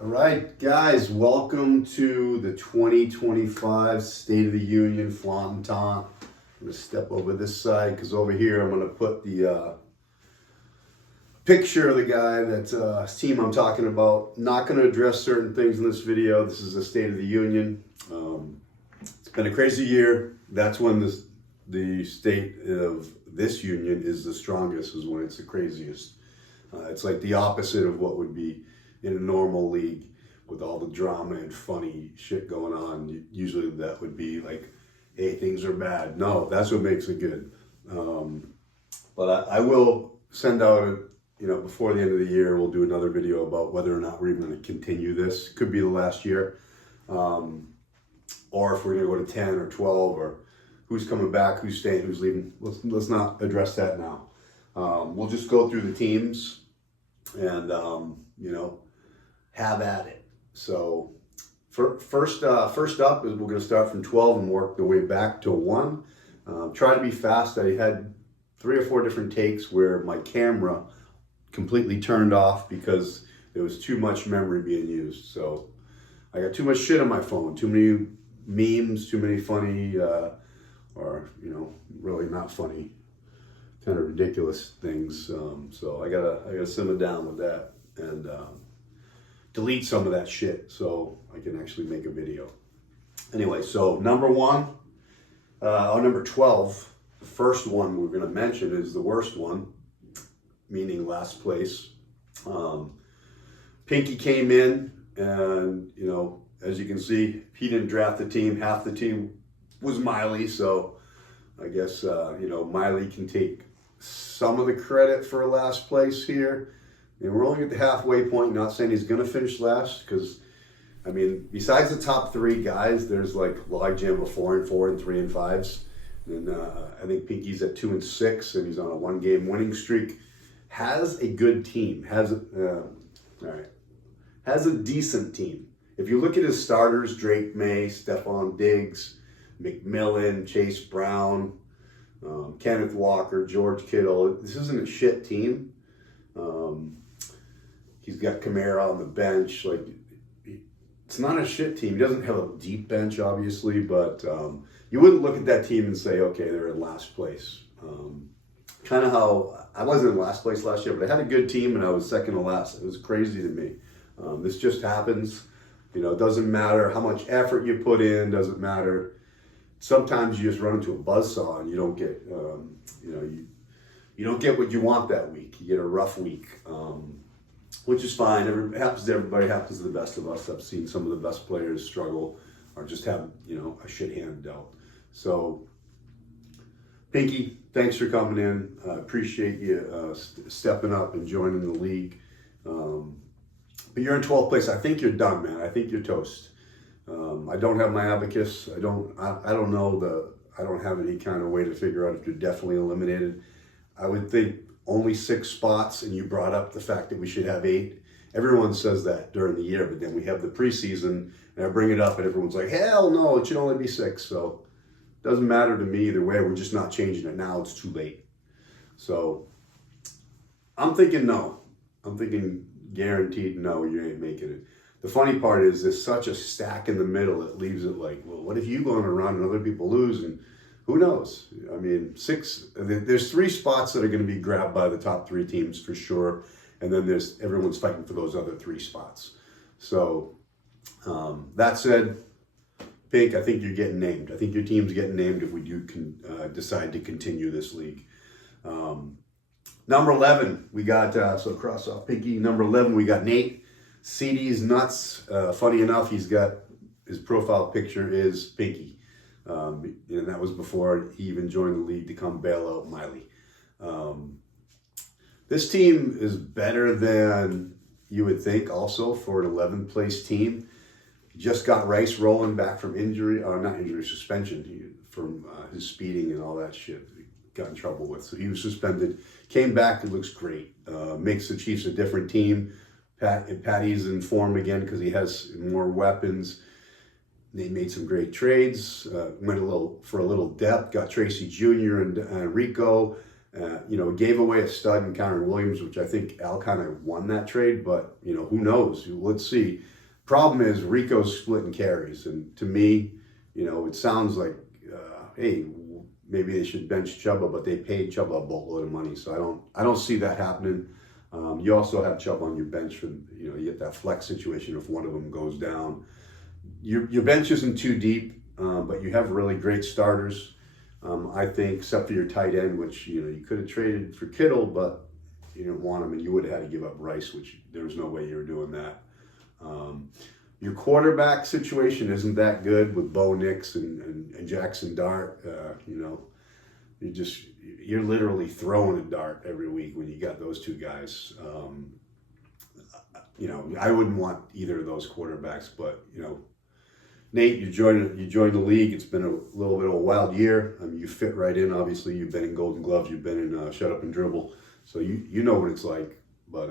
All right, guys, welcome to the 2025 State of the Union Flaunt Taunt. I'm going to step over this side because over here I'm going to put the picture of the guy that's team I'm talking about. Not going to address certain things in this video. This is the State of the Union. It's been a crazy year. That's when the state of this union is the strongest, is when it's the craziest. It's like the opposite of what would be in a normal league with all the drama and funny shit going on. Usually that would be like, hey, things are bad. No, that's what makes it good. But I will send out, before the end of the year, we'll do another video about whether or not we're even going to continue this. Could be the last year. Or if we're going to go to 10 or 12, or who's coming back, who's staying, who's leaving. Let's not address that now. We'll just go through the teams and, have at it. So first up is we're going to start from 12 and work the way back to 1. Try to be fast. I had 3 or 4 different takes where my camera completely turned off because there was too much memory being used. So I got too much shit on my phone, too many memes, too many funny, or really not funny, kind of ridiculous things. So I gotta simmer down with that and delete some of that shit so I can actually make a video. Anyway, so number 12, the first one we're gonna mention is the worst one, meaning last place. Pinky came in and, as you can see, he didn't draft the team. Half the team was Miley, so I guess, Miley can take some of the credit for last place here. And we're only at the halfway point, not saying he's going to finish last, because, besides the top 3 guys, there's like logjam of 4 and 4 and 3 and 5s. And I think Pinky's at 2 and 6, and he's on a 1-game winning streak. Has a good team. Has a decent team. If you look at his starters, Drake May, Stephon Diggs, McMillan, Chase Brown, Kenneth Walker, George Kittle, this isn't a shit team. He's got Kamara on the bench. Like, it's not a shit team. He doesn't have a deep bench, obviously, but you wouldn't look at that team and say, okay, they're in last place. Kind of how I wasn't in last place last year, but I had a good team and I was second to last. It was crazy to me. This just happens. It doesn't matter how much effort you put in, doesn't matter. Sometimes you just run into a buzzsaw and you don't get, you don't get what you want that week. You get a rough week, which is fine. It happens to everybody, happens to the best of us. I've seen some of the best players struggle or just have, a shit hand dealt. So, Pinky, thanks for coming in. I appreciate you stepping up and joining the league. But you're in 12th place. I think you're done, man. I think you're toast. I don't have my abacus. I don't know I don't have any kind of way to figure out if you're definitely eliminated. I would think only 6 spots, and you brought up the fact that we should have 8. Everyone says that during the year, but then we have the preseason, and I bring it up, and everyone's like, hell no, it should only be 6. So it doesn't matter to me either way. We're just not changing it now. It's too late. So I'm thinking no. I'm thinking guaranteed no, you ain't making it. The funny part is there's such a stack in the middle. It leaves it like, well, what if you go on a run and other people lose? And who knows? 6, there's 3 spots that are going to be grabbed by the top 3 teams for sure. And then everyone's fighting for those other 3 spots. So that said, Pink, I think you're getting named. I think your team's getting named if we do decide to continue this league. Number 11, we got, so cross off Pinky. Number 11, we got Nate. CD's nuts. Funny enough, he's got, his profile picture is Pinky. And that was before he even joined the league to come bail out Miley. This team is better than you would think also for an 11th place team. Just got Rice rolling back from injury, or not injury, suspension from his speeding and all that shit he got in trouble with. So he was suspended, came back, it looks great. Makes the Chiefs a different team. Patty's in form again because he has more weapons. They made some great trades, went for a little depth, got Tracy Jr. and Rico, Gave away a stud in Connor Williams, which I think Al kind of won that trade, but, who knows? Let's see. Problem is Rico's splitting carries, and to me, it sounds like, hey, maybe they should bench Chuba, but they paid Chuba a boatload of money, so I don't see that happening. You also have Chuba on your bench for, you get that flex situation if one of them goes down. Your bench isn't too deep, but you have really great starters. I think, except for your tight end, which you could have traded for Kittle, but you didn't want him, and you would have had to give up Rice, which there was no way you were doing that. Your quarterback situation isn't that good with Bo Nix and Jackson Dart. You're literally throwing a dart every week when you got those two guys. I wouldn't want either of those quarterbacks, but Nate, you joined the league. It's been a little bit of a wild year. You fit right in. Obviously, you've been in Golden Gloves. You've been in Shut Up and Dribble, so you know what it's like. But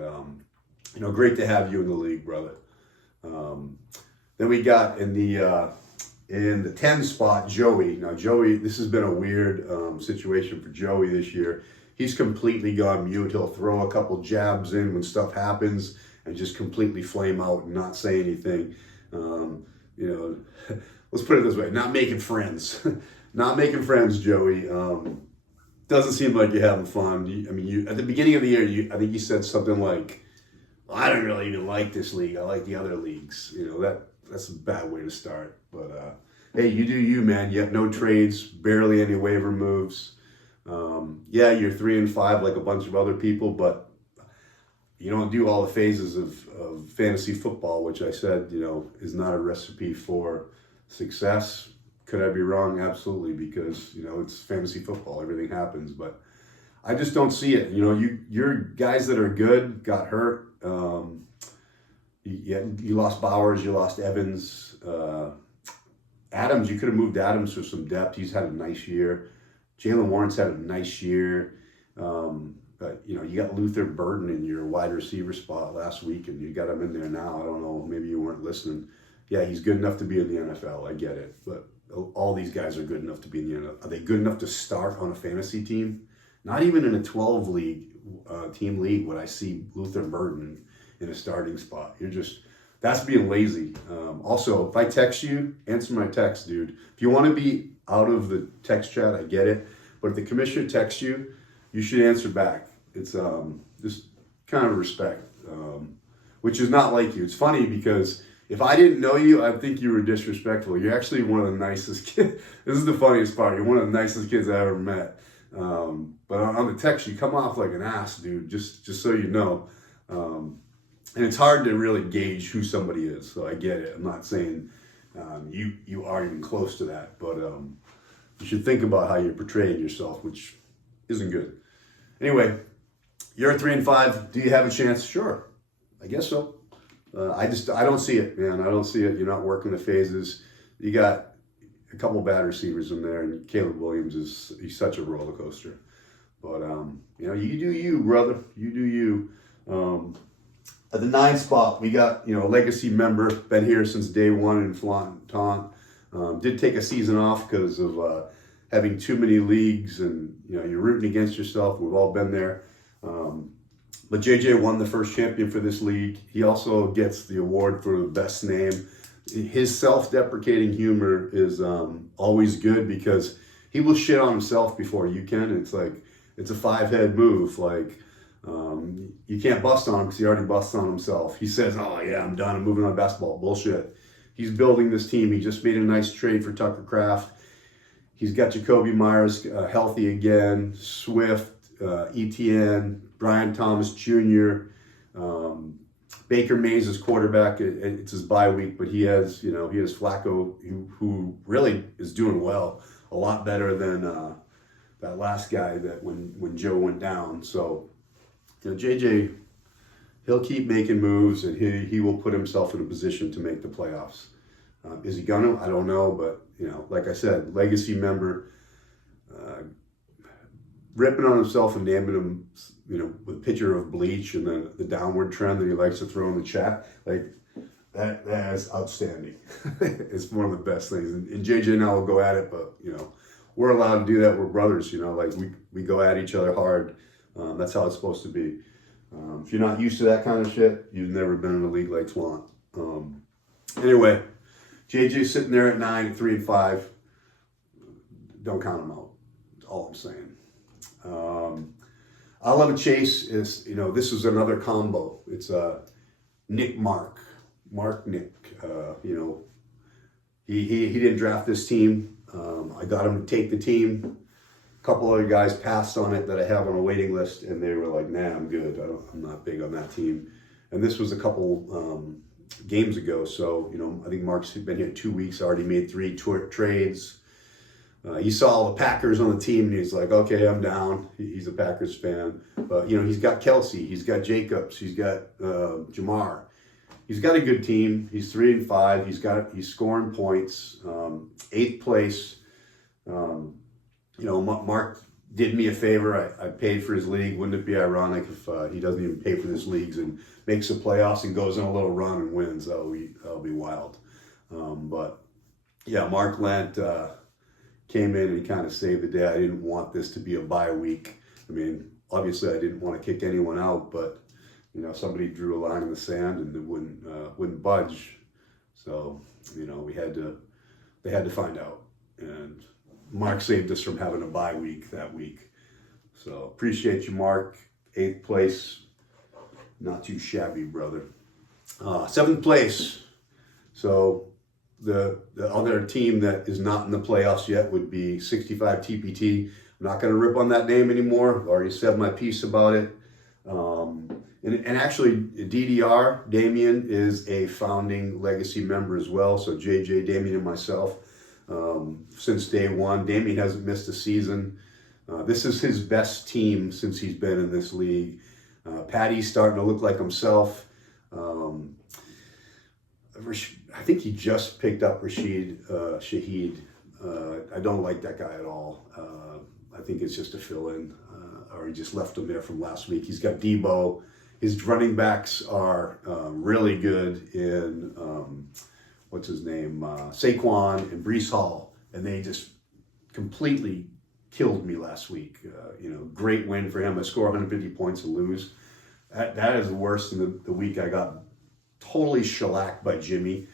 great to have you in the league, brother. Then we got in the 10 spot, Joey. Now, Joey, this has been a weird situation for Joey this year. He's completely gone mute. He'll throw a couple jabs in when stuff happens and just completely flame out and not say anything. Let's put it this way, not making friends. Not making friends, Joey. Doesn't seem like you're having fun. At the beginning of the year, I think you said something like, well, I don't really even like this league. I like the other leagues. That's a bad way to start. But hey, you do you, man. You have no trades, barely any waiver moves. Yeah, you're 3-5 like a bunch of other people, but you don't do all the phases of fantasy football, which I said, is not a recipe for success. Could I be wrong? Absolutely, because, it's fantasy football. Everything happens, but I just don't see it. Your guys that are good got hurt. You lost Bowers, you lost Evans. Adams, you could have moved Adams for some depth. He's had a nice year. Jalen Warren's had a nice year. But, you got Luther Burden in your wide receiver spot last week, and you got him in there now. I don't know, maybe you weren't listening. Yeah, he's good enough to be in the NFL. I get it. But all these guys are good enough to be in the NFL. Are they good enough to start on a fantasy team? Not even in a 12 team league would I see Luther Burden in a starting spot. That's being lazy. Also, if I text you, answer my text, dude. If you want to be out of the text chat, I get it. But if the commissioner texts you, you should answer back. It's just kind of respect, which is not like you. It's funny because if I didn't know you, I'd think you were disrespectful. You're actually one of the nicest kids. This is the funniest part. You're one of the nicest kids I ever met. But on the text, you come off like an ass, dude, just so you know. And it's hard to really gauge who somebody is, so I get it. I'm not saying you aren't even close to that, but you should think about how you're portraying yourself, which isn't good. Anyway, you're at 3-5. Do you have a chance? Sure, I guess so. I don't see it, man. I don't see it. You're not working the phases. You got a couple bad receivers in there, and Caleb Williams he's such a roller coaster. But you do you, brother. You do you. At the 9 spot, we got a legacy member, been here since day one in Flaunt Taunt. Did take a season off because of having too many leagues, and you're rooting against yourself. We've all been there. But JJ won the first champion for this league. He also gets the award for the best name. His self-deprecating humor is always good because he will shit on himself before you can. It's like, it's a 5-head move. Like, you can't bust on him because he already busts on himself. He says, oh yeah, I'm done. I'm moving on to basketball. Bullshit. He's building this team. He just made a nice trade for Tucker Kraft. He's got Jacoby Myers healthy again. Swift, ETN, Brian Thomas Jr., Baker Mays is quarterback. It's his bye week, but he has Flacco, who really is doing well, a lot better than that last guy that when Joe went down. So, JJ, he'll keep making moves, and he will put himself in a position to make the playoffs. Is he gonna? I don't know, but like I said, legacy member, ripping on himself and naming him, with a picture of bleach and the downward trend that he likes to throw in the chat, like that is outstanding. It's one of the best things. And JJ and I will go at it, but we're allowed to do that. We're brothers, you know, like we go at each other hard. That's how it's supposed to be. If you're not used to that kind of shit, you've never been in a league like Flaunt. Anyway, JJ's sitting there at 9, 3 and 5. Don't count him out. That's all I'm saying. I'll have a chase is, you know, this is another combo. It's Nick Mark Nick. You know, he didn't draft this team. I got him to take the team. A couple other guys passed on it that I have on a waiting list, and they were like, "Nah, I'm good. I'm not big on that team." And this was a couple games ago, so you know, I think Mark's been here 2 weeks. Already made 3 trades. He saw all the Packers on the team, and he's like, "Okay, I'm down." He's a Packers fan, but you know, he's got Kelsey, he's got Jacobs, he's got Jamar. He's got a good team. He's 3 and 5. He's scoring points. 8th place. You know, Mark did me a favor. I paid for his league. Wouldn't it be ironic if he doesn't even pay for his leagues and makes the playoffs and goes on a little run and wins? That'll be wild. But yeah, Mark Lent came in and kind of saved the day. I didn't want this to be a bye week. I mean, obviously I didn't want to kick anyone out, but you know, somebody drew a line in the sand and it wouldn't budge. So, you know, they had to find out. And Mark saved us from having a bye week that week. So appreciate you, Mark. 8th place, not too shabby, brother. 7th place. So the other team that is not in the playoffs yet would be 65 TPT. I'm not going to rip on that name anymore. I've already said my piece about it. And actually, DDR, Damien, is a founding legacy member as well. So JJ, Damien, and myself, since day one. Damien hasn't missed a season. This is his best team since he's been in this league. Patty's starting to look like himself. I think he just picked up Rashid Shaheed. I don't like that guy at all. I think it's just a fill-in, or he just left him there from last week. He's got Debo. His running backs are really good in, what's his name, Saquon and Breece Hall, and they just completely killed me last week. You know, great win for him. I score 150 points and lose. That is worse than the week I got totally shellacked by Jimmy.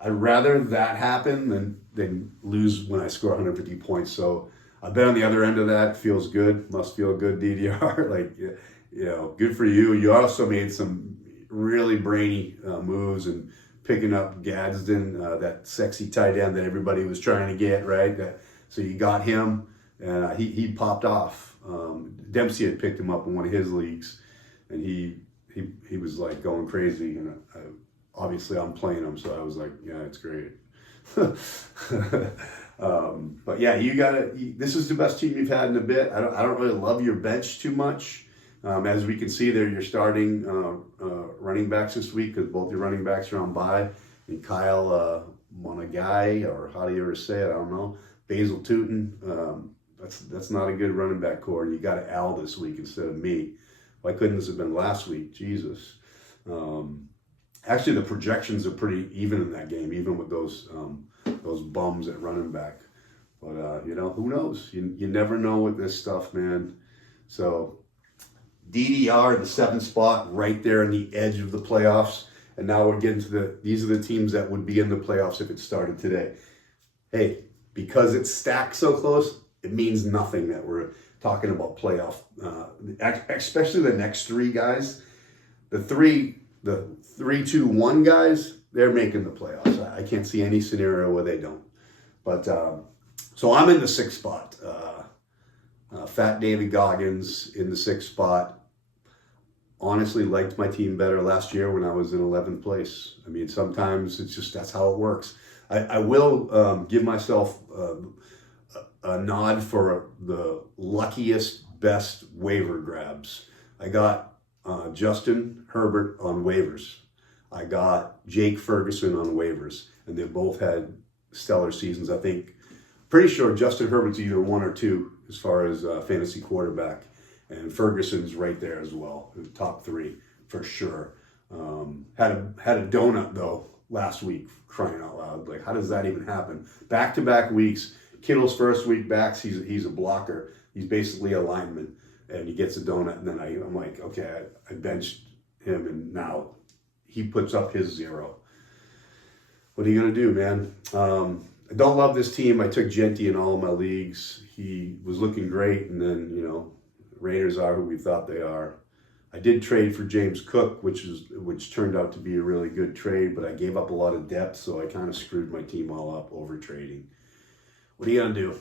I'd rather that happen than lose when I score 150 points. So I've been on the other end of that. Feels good. Must feel good, DDR. Like, you know, good for you. You also made some really brainy moves and picking up Gadsden, that sexy tight end that everybody was trying to get, right? So you got him, and he popped off. Dempsey had picked him up in one of his leagues, and he was like going crazy. And obviously I'm playing him, so I was like, yeah, it's great. But yeah, this is the best team you've had in a bit. I don't really love your bench too much. As we can see there, you're starting running backs this week because both your running backs are on bye. And Kyle Monagai, or how do you ever say it? I don't know. Basil Tootin. That's not a good running back core. And you got Al this week instead of me. Why couldn't this have been last week? Jesus. Actually, the projections are pretty even in that game, even with those bums at running back. But you know, who knows? You never know with this stuff, man. So DDR in the 7th spot, right there in the edge of the playoffs. And now we're getting to these are the teams that would be in the playoffs if it started today. Hey, because it's stacked so close, it means nothing that we're talking about playoff, especially the next 3 guys. The 3-2-1 guys, they're making the playoffs. I can't see any scenario where they don't. But so I'm in the 6th spot. Fat David Goggins in the 6th spot. Honestly, liked my team better last year when I was in 11th place. I mean, sometimes it's just that's how it works. I will give myself a nod for the luckiest, best waiver grabs. I got Justin Herbert on waivers. I got Jake Ferguson on waivers, and they both had stellar seasons. I think, pretty sure Justin Herbert's either 1 or 2 as far as fantasy quarterback, and Ferguson's right there as well, top 3 for sure. Had a donut though last week, crying out loud. Like, how does that even happen? Back-to-back weeks, Kittle's first week back, he's a blocker. He's basically a lineman, and he gets a donut. And then I'm like, okay, I benched him, and now he puts up his 0. What are you gonna do, man? I don't love this team. I took Genty in all of my leagues. He was looking great, and then Raiders are who we thought they are. I did trade for James Cook, which turned out to be a really good trade, but I gave up a lot of depth, so I kind of screwed my team all up over trading. What are you gonna do?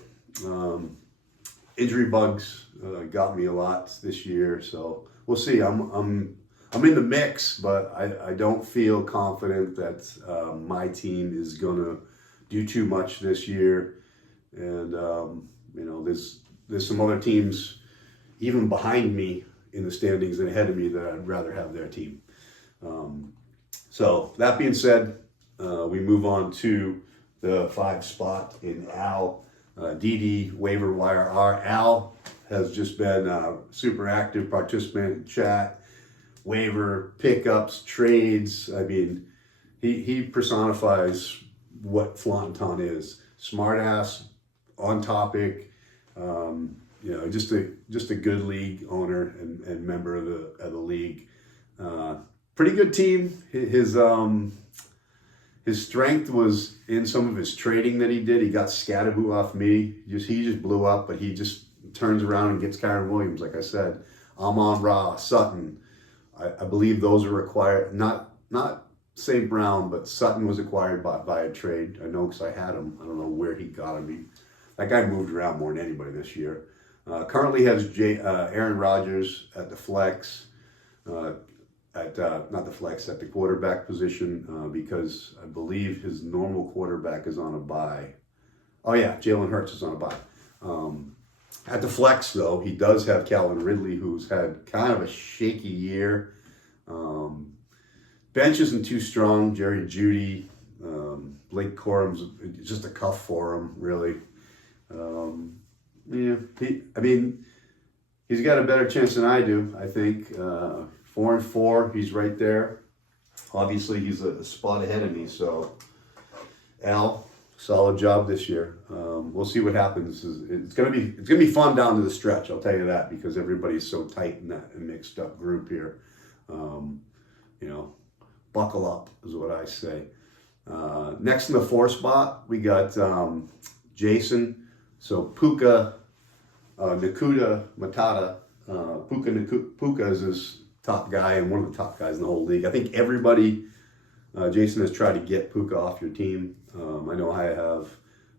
Injury bugs got me a lot this year, so we'll see. I'm in the mix, but I don't feel confident that my team is gonna do too much this year. And there's some other teams even behind me in the standings and ahead of me that I'd rather have their team. So that being said, we move on to the 5 spot in Al. DD waiver wire. Our Al has just been a super active participant in chat, waiver, pickups, trades. I mean, he personifies what Flaunt Taunt is. Smart ass, on topic, just a good league owner and member of the league. Pretty good team. His strength was in some of his trading that he did. He got Scatterboo off me. He just blew up, but he just turns around and gets Kyron Williams, like I said. Amon-Ra, Sutton. I believe those are required. Not St. Brown, but Sutton was acquired by a trade. I know because I had him. I don't know where he got him. That guy moved around more than anybody this year. Currently has Aaron Rodgers at the flex. At the quarterback position because I believe his normal quarterback is on a bye. Oh yeah, Jalen Hurts is on a bye. At the flex though, he does have Calvin Ridley, who's had kind of a shaky year. Bench isn't too strong. Jerry Jeudy, Blake Corum's just a cuff for him, really. He's got a better chance than I do, I think. 4-4, he's right there. Obviously, he's a spot ahead of me. So, Al, solid job this year. We'll see what happens. It's gonna be fun down to the stretch. I'll tell you that because everybody's so tight in that mixed up group here. Buckle up is what I say. Next in the 4 spot, we got Jason. So Puka Nakuda Matata. Puka is his top guy and one of the top guys in the whole league. I think everybody, Jason, has tried to get Puka off your team. I know I have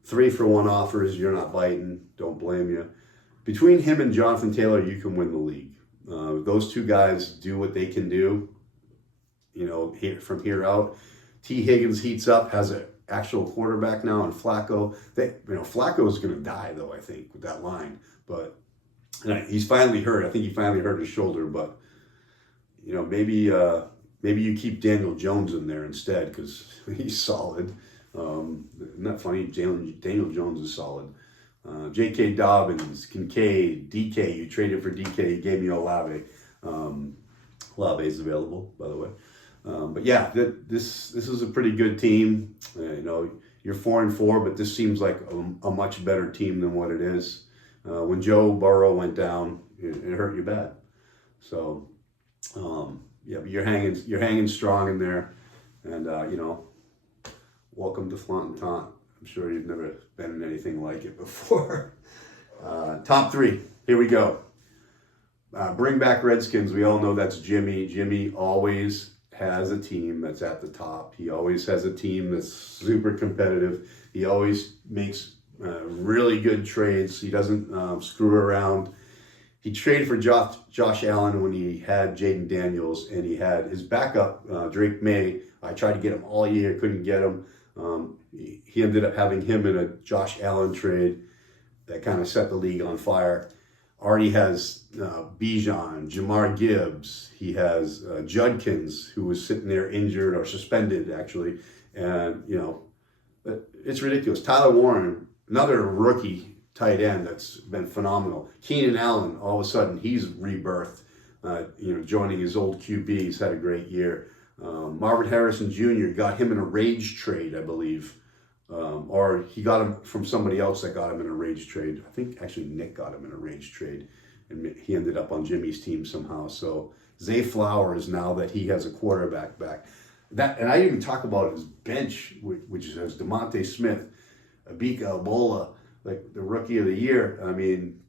3-for-1 offers. You're not biting. Don't blame you. Between him and Jonathan Taylor, you can win the league. Those 2 guys do what they can do. From here out. T. Higgins heats up, has an actual quarterback now, and Flacco. Flacco is going to die though. I think with that line, but he's finally hurt. I think he finally hurt his shoulder, but. Maybe you keep Daniel Jones in there instead because he's solid. Isn't that funny? Daniel Jones is solid. J.K. Dobbins, Kincaid, DK. You traded for DK. You gave me Olave. Olave is available, by the way. But yeah, this is a pretty good team. You're 4-4, but this seems like a much better team than what it is. When Joe Burrow went down, it hurt you bad. So. But you're hanging strong in there, and welcome to Flaunt Taunt. I'm sure you've never been in anything like it before. Top 3, here we go. Bring back Redskins. We all know that's Jimmy. Jimmy always has a team that's at the top. He always has a team that's super competitive. He always makes really good trades. He doesn't screw around. He traded for Josh Allen when he had Jaden Daniels, and he had his backup, Drake May. I tried to get him all year, couldn't get him. He ended up having him in a Josh Allen trade that kind of set the league on fire. Already has Bijan, Jamar Gibbs. He has Judkins, who was sitting there injured or suspended, actually. And, it's ridiculous. Tyler Warren, another rookie tight end that's been phenomenal. Keenan Allen, all of a sudden, he's rebirthed, joining his old QB. He's had a great year. Marvin Harrison Jr. got him in a rage trade, I believe. or he got him from somebody else that got him in a rage trade. I think actually Nick got him in a rage trade, and he ended up on Jimmy's team somehow. So Zay Flowers, now that he has a quarterback back, and I didn't even talk about his bench, which has DeMonte Smith, Abika Ebola, like the rookie of the year. I mean,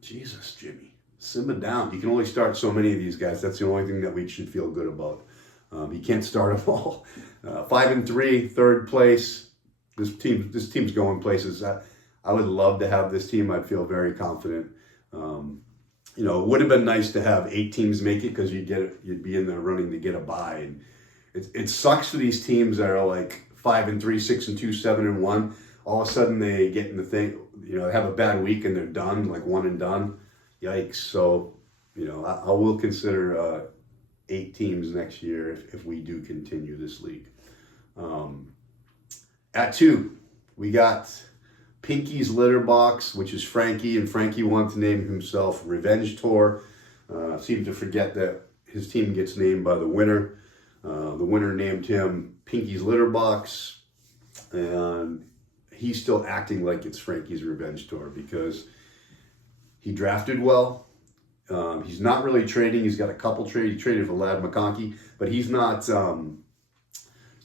Jesus, Jimmy, simmer down. You can only start so many of these guys. That's the only thing that we should feel good about. You can't start them all. 5-3, third place. This team's going places. I would love to have this team. I'd feel very confident. It would have been nice to have 8 teams make it, because you'd be in the running to get a bye. And it sucks for these teams that are like 5-3, 6-2, 7-1. All of a sudden they get in the thing, have a bad week and they're done, like one and done. Yikes. So, I will consider 8 teams next year if we do continue this league. At 2, we got Pinky's Litter Box, which is Frankie, and Frankie wanted to name himself Revenge Tour. Seemed to forget that his team gets named by the winner. The winner named him Pinky's Litter Box, and he's still acting like it's Frankie's Revenge Tour because he drafted well. He's not really trading. He's got a couple trades. He traded for Ladd McConkey, but he's not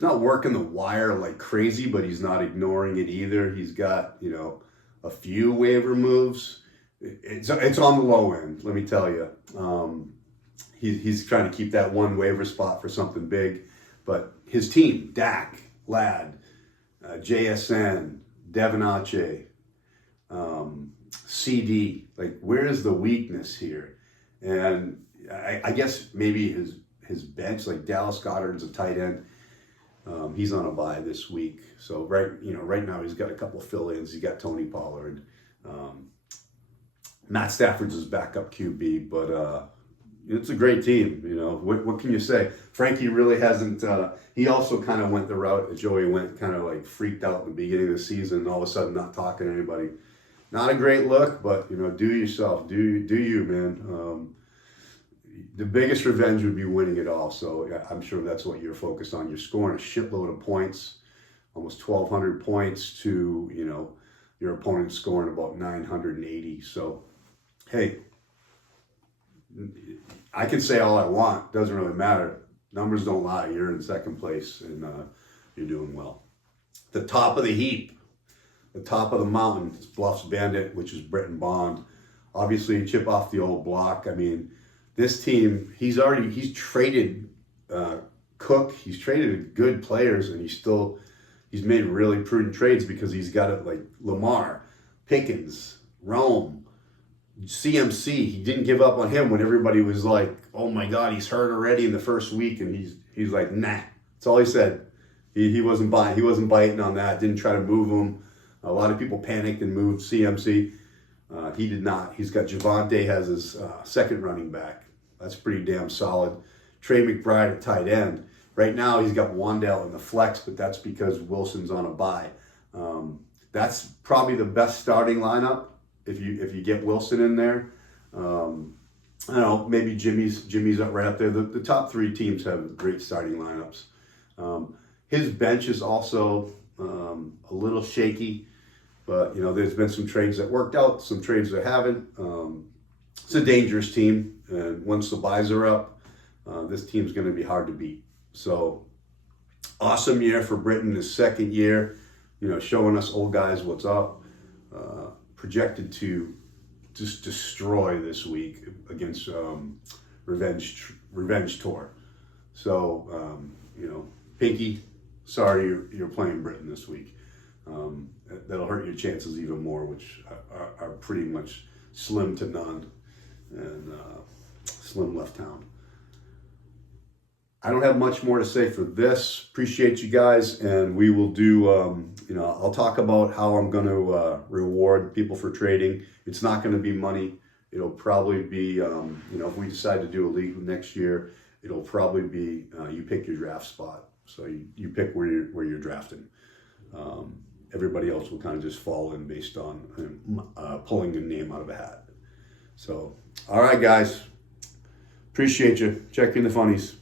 working the wire like crazy, but he's not ignoring it either. He's got, a few waiver moves. It's on the low end, let me tell you. He's trying to keep that one waiver spot for something big. But his team, Dak, Ladd, JSN, Devin Ache, CD, like, where is the weakness here? And I guess maybe his bench, like Dallas Goedert's a tight end. He's on a bye this week. So right now he's got a couple fill-ins. He's got Tony Pollard. Matt Stafford's his backup QB, but it's a great team. What can you say? Frankie really hasn't. He also kind of went the route that Joey went, kind of like freaked out in the beginning of the season, and all of a sudden not talking to anybody. Not a great look, but do yourself, do you, man. The biggest revenge would be winning it all. So I'm sure that's what you're focused on. You're scoring a shitload of points, almost 1,200 points to your opponent scoring about 980. So hey. I can say all I want. Doesn't really matter. Numbers don't lie. You're in second place, and you're doing well. The top of the heap, the top of the mountain, is Bluffs Bandit, which is Britton Bond. Obviously, chip off the old block. I mean, this team, he's traded Cook. He's traded good players, and he's made really prudent trades because he's got it like Lamar, Pickens, Rome, CMC. He didn't give up on him when everybody was like, oh my God, he's hurt already in the first week. And he's like, nah. That's all he said. He wasn't buying. He wasn't biting on that. Didn't try to move him. A lot of people panicked and moved CMC. He did not. He's got Javonte as his second running back. That's pretty damn solid. Trey McBride at tight end. Right now he's got Wandale in the flex, but that's because Wilson's on a bye. That's probably the best starting lineup. If you get Wilson in there, I don't know, maybe Jimmy's up right up there. The top 3 teams have great starting lineups. His bench is also a little shaky, but there's been some trades that worked out, some trades that haven't. It's a dangerous team, and once the buys are up, this team's going to be hard to beat. So awesome year for Britton, his second year, showing us old guys what's up. Projected to just destroy this week against Revenge Tour. So, Pinky, sorry you're playing Britton this week. That'll hurt your chances even more, which are pretty much slim to none, and slim left town. I don't have much more to say for this. Appreciate you guys, and we will do, I'll talk about how I'm going to reward people for trading. It's not going to be money. It'll probably be, if we decide to do a league next year, it'll probably be you pick your draft spot. So you pick where you're drafting. Everybody else will kind of just fall in based on pulling a name out of a hat. So, all right, guys. Appreciate you. Check in the funnies.